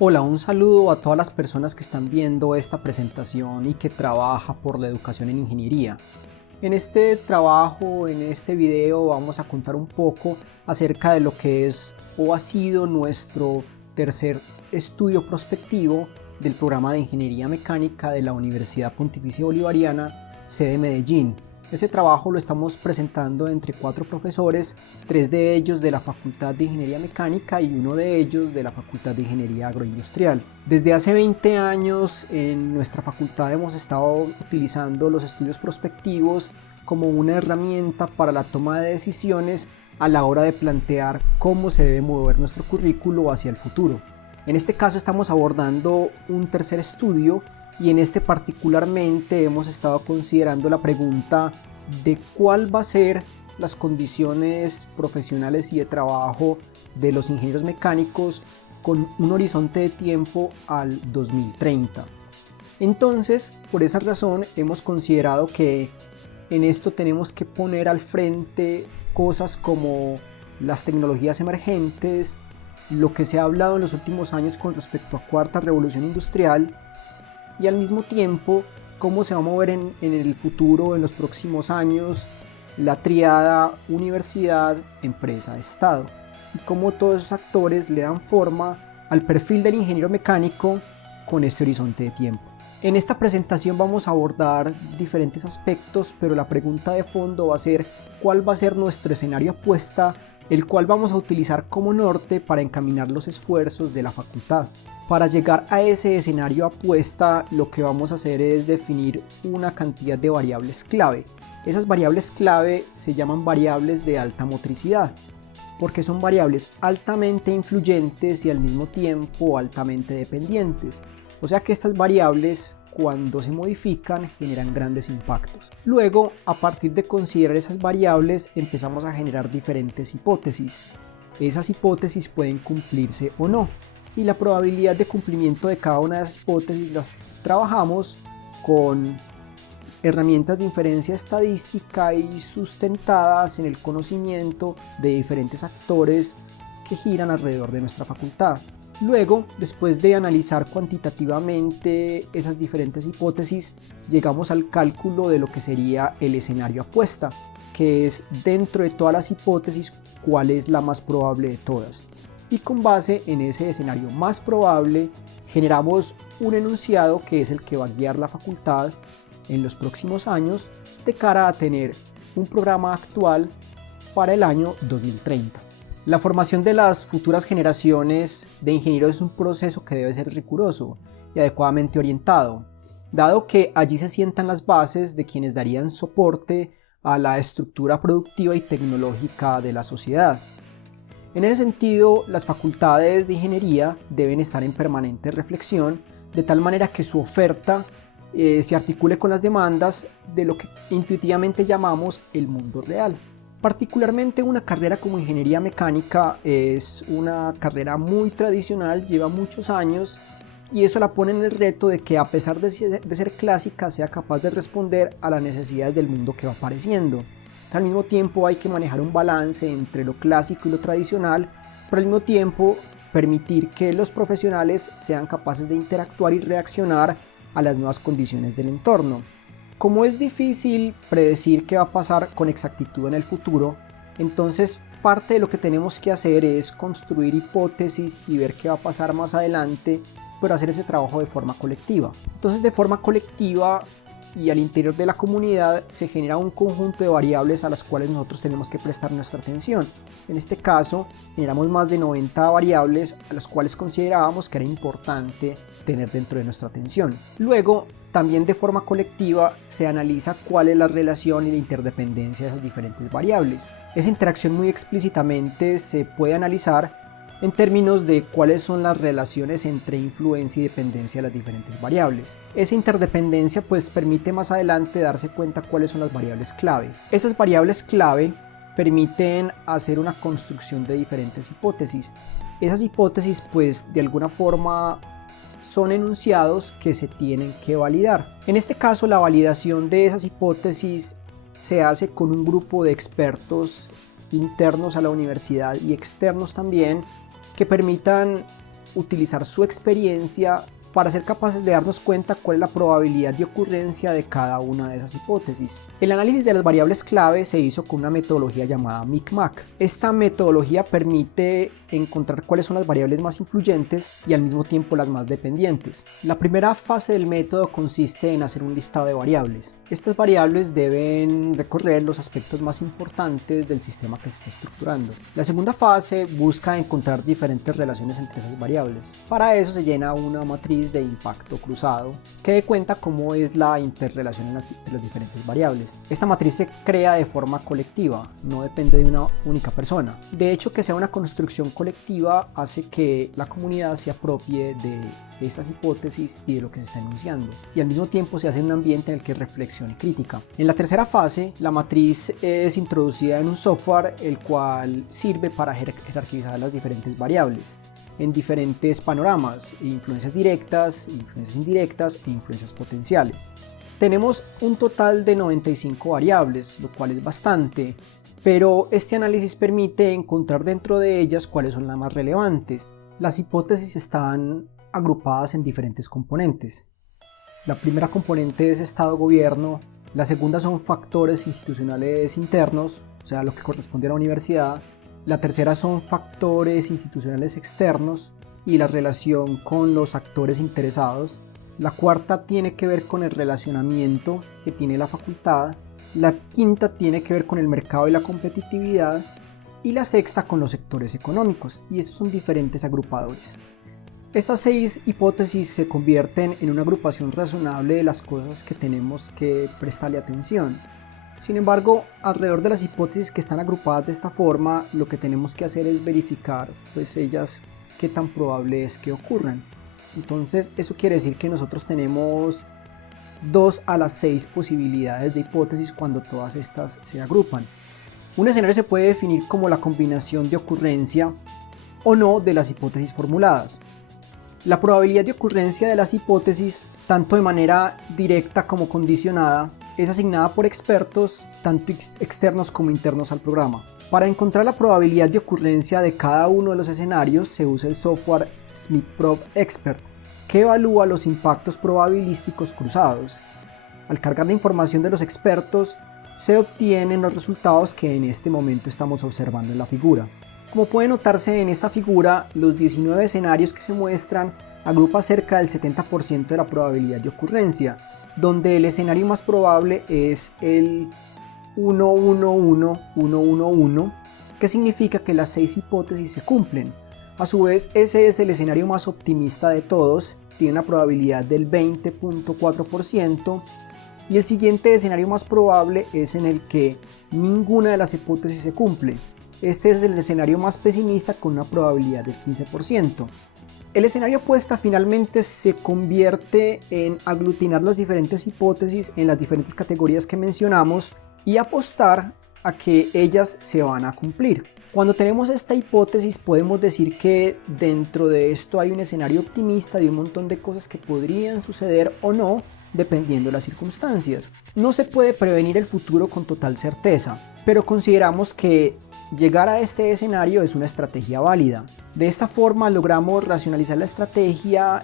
Hola, un saludo a todas las personas que están viendo esta presentación y que trabaja por la educación en ingeniería. En este trabajo, en este video, vamos a contar un poco acerca de lo que es o ha sido nuestro tercer estudio prospectivo del programa de Ingeniería Mecánica de la Universidad Pontificia Bolivariana, sede Medellín. Este trabajo lo estamos presentando entre 4 profesores, 3 de ellos de la Facultad de Ingeniería Mecánica y uno de ellos de la Facultad de Ingeniería Agroindustrial. Desde hace 20 años en nuestra facultad hemos estado utilizando los estudios prospectivos como una herramienta para la toma de decisiones a la hora de plantear cómo se debe mover nuestro currículo hacia el futuro. En este caso estamos abordando un tercer estudio y en este particularmente hemos estado considerando la pregunta de cuál va a ser las condiciones profesionales y de trabajo de los ingenieros mecánicos con un horizonte de tiempo al 2030. Entonces, por esa razón hemos considerado que en esto tenemos que poner al frente cosas como las tecnologías emergentes, lo que se ha hablado en los últimos años con respecto a cuarta revolución industrial y al mismo tiempo cómo se va a mover en el futuro, en los próximos años, la tríada universidad, empresa, estado y cómo todos esos actores le dan forma al perfil del ingeniero mecánico con este horizonte de tiempo. En esta presentación vamos a abordar diferentes aspectos, pero la pregunta de fondo va a ser cuál va a ser nuestro escenario apuesta, el cual vamos a utilizar como norte para encaminar los esfuerzos de la facultad. Para llegar a ese escenario apuesta, lo que vamos a hacer es definir una cantidad de variables clave. Esas variables clave se llaman variables de alta motricidad, porque son variables altamente influyentes y al mismo tiempo altamente dependientes. O sea que estas variables, cuando se modifican, generan grandes impactos. Luego, a partir de considerar esas variables, empezamos a generar diferentes hipótesis. Esas hipótesis pueden cumplirse o no, y la probabilidad de cumplimiento de cada una de esas hipótesis las trabajamos con herramientas de inferencia estadística y sustentadas en el conocimiento de diferentes actores que giran alrededor de nuestra facultad. Luego, después de analizar cuantitativamente esas diferentes hipótesis, llegamos al cálculo de lo que sería el escenario apuesta, que es dentro de todas las hipótesis cuál es la más probable de todas. Y con base en ese escenario más probable, generamos un enunciado que es el que va a guiar la facultad en los próximos años de cara a tener un programa actual para el año 2030. La formación de las futuras generaciones de ingenieros es un proceso que debe ser riguroso y adecuadamente orientado, dado que allí se sientan las bases de quienes darían soporte a la estructura productiva y tecnológica de la sociedad. En ese sentido, las facultades de ingeniería deben estar en permanente reflexión, de tal manera que su oferta se articule con las demandas de lo que intuitivamente llamamos el mundo real. Particularmente una carrera como ingeniería mecánica es una carrera muy tradicional, lleva muchos años y eso la pone en el reto de que a pesar de ser clásica sea capaz de responder a las necesidades del mundo que va apareciendo. Al mismo tiempo hay que manejar un balance entre lo clásico y lo tradicional, pero al mismo tiempo permitir que los profesionales sean capaces de interactuar y reaccionar a las nuevas condiciones del entorno. Como es difícil predecir qué va a pasar con exactitud en el futuro, entonces parte de lo que tenemos que hacer es construir hipótesis y ver qué va a pasar más adelante, pero hacer ese trabajo de forma colectiva. Entonces de forma colectiva y al interior de la comunidad se genera un conjunto de variables a las cuales nosotros tenemos que prestar nuestra atención. En este caso, generamos más de 90 variables a las cuales considerábamos que era importante tener dentro de nuestra atención. Luego, también de forma colectiva se analiza cuál es la relación y la interdependencia de esas diferentes variables. Esa interacción muy explícitamente se puede analizar en términos de cuáles son las relaciones entre influencia y dependencia de las diferentes variables. Esa interdependencia pues permite más adelante darse cuenta cuáles son las variables clave. Esas variables clave permiten hacer una construcción de diferentes hipótesis. Esas hipótesis pues de alguna forma son enunciados que se tienen que validar. En este caso la validación de esas hipótesis se hace con un grupo de expertos internos a la universidad y externos también que permitan utilizar su experiencia para ser capaces de darnos cuenta cuál es la probabilidad de ocurrencia de cada una de esas hipótesis. El análisis de las variables clave se hizo con una metodología llamada Micmac. Esta metodología permite encontrar cuáles son las variables más influyentes y al mismo tiempo las más dependientes. La primera fase del método consiste en hacer un listado de variables. Estas variables deben recorrer los aspectos más importantes del sistema que se está estructurando. La segunda fase busca encontrar diferentes relaciones entre esas variables. Para eso se llena una matriz de impacto cruzado que dé cuenta cómo es la interrelación entre las diferentes variables. Esta matriz se crea de forma colectiva, no depende de una única persona. De hecho, que sea una construcción colectiva hace que la comunidad se apropie de estas hipótesis y de lo que se está enunciando, y al mismo tiempo se hace en un ambiente en el que hay reflexión y crítica. En la tercera fase, la matriz es introducida en un software el cual sirve para jerarquizar las diferentes variables en diferentes panoramas: influencias directas, influencias indirectas e influencias potenciales. Tenemos un total de 95 variables, lo cual es bastante, pero este análisis permite encontrar dentro de ellas cuáles son las más relevantes. Las hipótesis están agrupadas en diferentes componentes. La primera componente es Estado-Gobierno, la segunda son factores institucionales internos, o sea, lo que corresponde a la universidad. La tercera son factores institucionales externos y la relación con los actores interesados. La cuarta tiene que ver con el relacionamiento que tiene la facultad. La quinta tiene que ver con el mercado y la competitividad. Y la sexta con los sectores económicos. Y estos son diferentes agrupadores. Estas 6 hipótesis se convierten en una agrupación razonable de las cosas que tenemos que prestarle atención. Sin embargo, alrededor de las hipótesis que están agrupadas de esta forma, lo que tenemos que hacer es verificar, pues ellas, qué tan probable es que ocurran. Entonces, eso quiere decir que nosotros tenemos 2 a las 6 posibilidades de hipótesis cuando todas estas se agrupan. Un escenario se puede definir como la combinación de ocurrencia o no de las hipótesis formuladas. La probabilidad de ocurrencia de las hipótesis, tanto de manera directa como condicionada, es asignada por expertos, tanto externos como internos al programa. Para encontrar la probabilidad de ocurrencia de cada uno de los escenarios se usa el software SmithProbExpert, que evalúa los impactos probabilísticos cruzados. Al cargar la información de los expertos, se obtienen los resultados que en este momento estamos observando en la figura. Como puede notarse en esta figura, los 19 escenarios que se muestran agrupa cerca del 70% de la probabilidad de ocurrencia, donde el escenario más probable es el 1-1-1-1-1-1, que significa que las 6 hipótesis se cumplen. A su vez, ese es el escenario más optimista de todos, tiene una probabilidad del 20.4%, y el siguiente escenario más probable es en el que ninguna de las hipótesis se cumple. Este es el escenario más pesimista con una probabilidad del 15%. El escenario apuesta finalmente se convierte en aglutinar las diferentes hipótesis en las diferentes categorías que mencionamos y apostar a que ellas se van a cumplir. Cuando tenemos esta hipótesis podemos decir que dentro de esto hay un escenario optimista de un montón de cosas que podrían suceder o no, dependiendo de las circunstancias. No se puede prevenir el futuro con total certeza, pero consideramos que llegar a este escenario es una estrategia válida. De esta forma logramos racionalizar la estrategia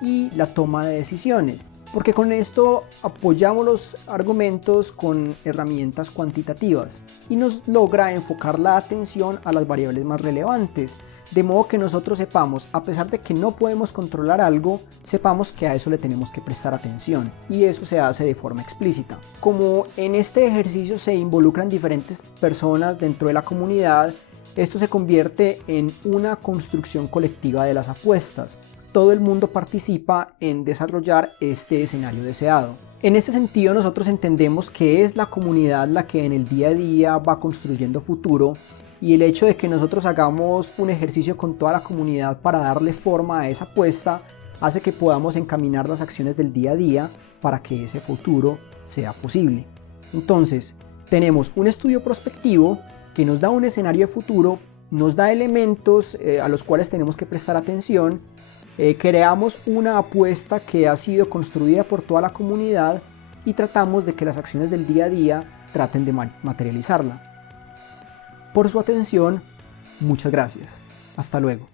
y la toma de decisiones, porque con esto apoyamos los argumentos con herramientas cuantitativas y nos logra enfocar la atención a las variables más relevantes, de modo que nosotros sepamos, a pesar de que no podemos controlar algo, sepamos que a eso le tenemos que prestar atención, y eso se hace de forma explícita. Como en este ejercicio se involucran diferentes personas dentro de la comunidad, esto se convierte en una construcción colectiva de las apuestas. Todo el mundo participa en desarrollar este escenario deseado. En ese sentido, nosotros entendemos que es la comunidad la que en el día a día va construyendo futuro, y el hecho de que nosotros hagamos un ejercicio con toda la comunidad para darle forma a esa apuesta hace que podamos encaminar las acciones del día a día para que ese futuro sea posible. Entonces, tenemos un estudio prospectivo que nos da un escenario de futuro, nos da elementos a los cuales tenemos que prestar atención, creamos una apuesta que ha sido construida por toda la comunidad y tratamos de que las acciones del día a día traten de materializarla. Por su atención, muchas gracias. Hasta luego.